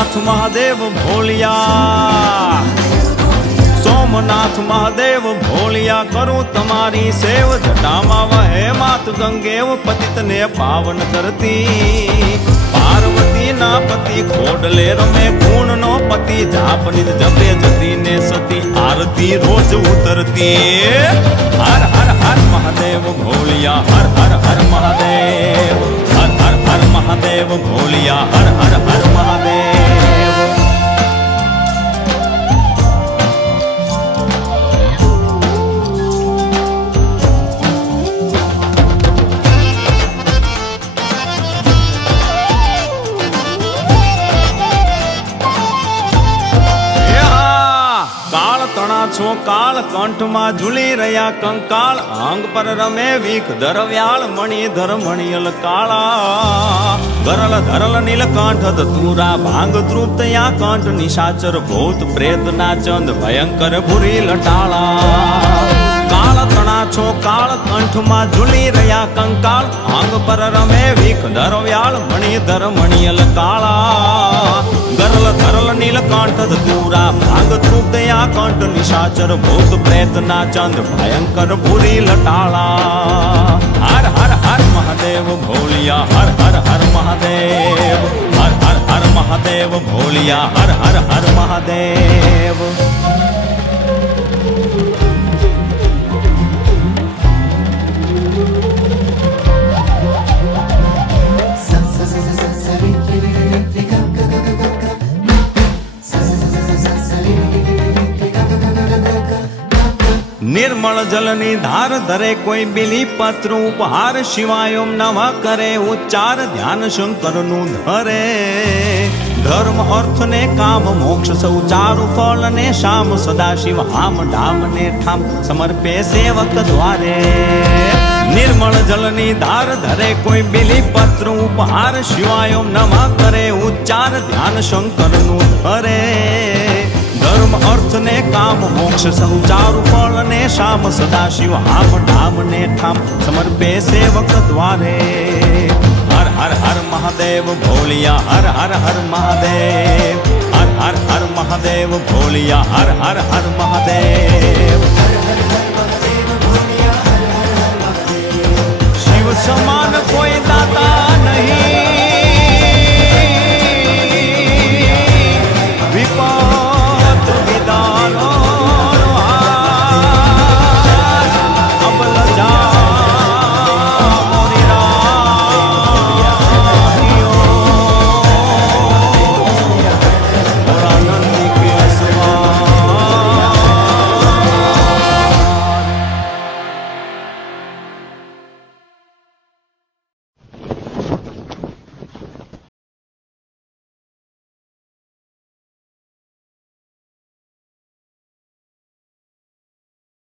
સોમનાથ મહાદેવ ભોલિયા, સોમનાથ મહાદેવ ભોલિયા, કરું તમારી સેવ, જટામાં વહે માત ગંગેવ, પતિતને પાવન કરતી, પાર્વતી ના પતિ ખોડલે રમે, ગુણ નો પતિ જાપ નિજ જપે, જતી ને સતી આરતી રોજ ઉતરતી. હર હર હર મહાદેવ ભોલિયા, હર હર હર મહાદેવ, હર હર હર મહાદેવ ભોલિયા, હર હર હર મહાદેવ. છો કાળ કંઠમાં ઝૂલી રહ્યા કંકાળ, અંગ પર રમે વીખ ધરવ્યાળ, મણિધર મણિયલ કાળા, ગરલ ધરલ નીલકંઠ ધતુરા, ભાંગ તૃપ્તયા કંઠ, નિશાચર ભૂત પ્રેત ના ચંદ, ભયંકર ભૂરી લટાળા. કાળ તણા છો કાળ કંઠમાં ઝૂલી રહ્યા કંકાળ, અંગ પર રમે વીખ ધરવ્યાળ, મણિધર મણિયલ કાળા, ગરલ ધરલ નીલકંઠ ધતુરા, ભાંગ તૃપ્તયા કંઠ, નિશાચર ભૂત પ્રેત ના ચંદ, ભયંકર ભૂરી લટાળા. હર હર હર મહાદેવ ભોલિયા, હર હર હર મહાદેવ, હર હર હર મહાદેવ ભોલિયા, હર હર હર મહાદેવ. નિર્મળ જલની ધાર ધરે કોઈ બિલી પત્ર ઉપહાર, શિવાય ઓમ નમઃ કરે ઉચ્ચાર, ધ્યાન શંકરનું ધરે, ધર્મ અર્થ ને કામ મોક્ષ સૌ ચારુ ફળ ને શામ, સદાશિવ હામ ધામ ને ઠામ, સમર્પે સેવક દ્વારે. નિર્મળ જલની ધાર ધરે કોઈ બિલી પત્ર ઉપહાર, શિવાય ઓમ નમઃ કરે ઉચ્ચાર, ધ્યાન શંકરનું ધરે, ધર્મ અર્થ ને કામ મોક્ષ સૌ ચારુ ફળ ને શામ, સદાશિવ હામ ધામ ને ઠામ, સમર્પે સેવક દ્વારે. હર હર હર મહાદેવ ભોલિયા, હર હર હર મહાદેવ, હર હર હર મહાદેવ ભોલિયા, હર હર હર મહાદેવ. શિવ સમાન કોઈ દાતા